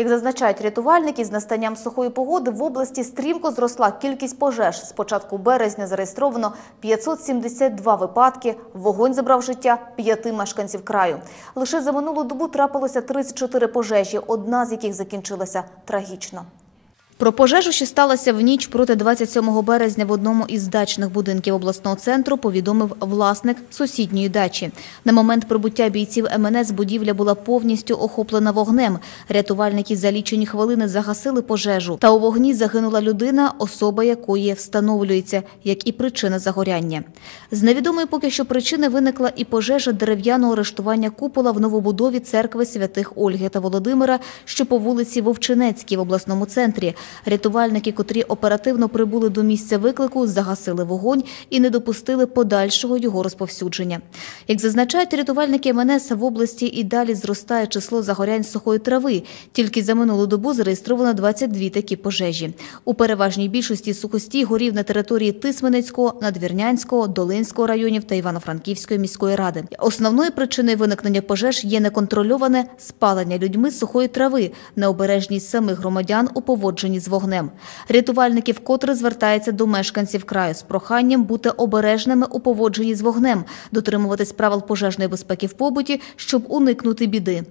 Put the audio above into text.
Як зазначають рятувальники, з настанням сухої погоди в області стрімко зросла кількість пожеж. З початку березня зареєстровано 572 випадки. Вогонь забрав життя п'яти мешканців краю. Лише за минулу добу трапилося 34 пожежі, одна з яких закінчилася трагічно. Про пожежу, що сталася в ніч проти 27 березня в одному із дачних будинків обласного центру, повідомив власник сусідньої дачі. На момент прибуття бійців МНС будівля була повністю охоплена вогнем. Рятувальники за лічені хвилини загасили пожежу. Та у вогні загинула людина, особа якої встановлюється, як і причина загоряння. З невідомої поки що причини виникла і пожежа дерев'яного рештування купола в новобудові церкви святих Ольги та Володимира, що по вулиці Вовчинецькій в обласному центрі. Рятувальники, котрі оперативно прибули до місця виклику, загасили вогонь і не допустили подальшого його розповсюдження. Як зазначають рятувальники МНС, в області і далі зростає число загорянь сухої трави. Тільки за минулу добу зареєстровано 22 такі пожежі. У переважній більшості сухостій горів на території Тисменецького, Надвірнянського, Долинського районів та Івано-Франківської міської ради. Основною причиною виникнення пожеж є неконтрольоване спалення людьми сухої трави, необережність самих громадян у поводженні з вогнем. Рятувальники вкотре звертаються до мешканців краю з проханням бути обережними у поводженні з вогнем, дотримуватись правил пожежної безпеки в побуті, щоб уникнути біди.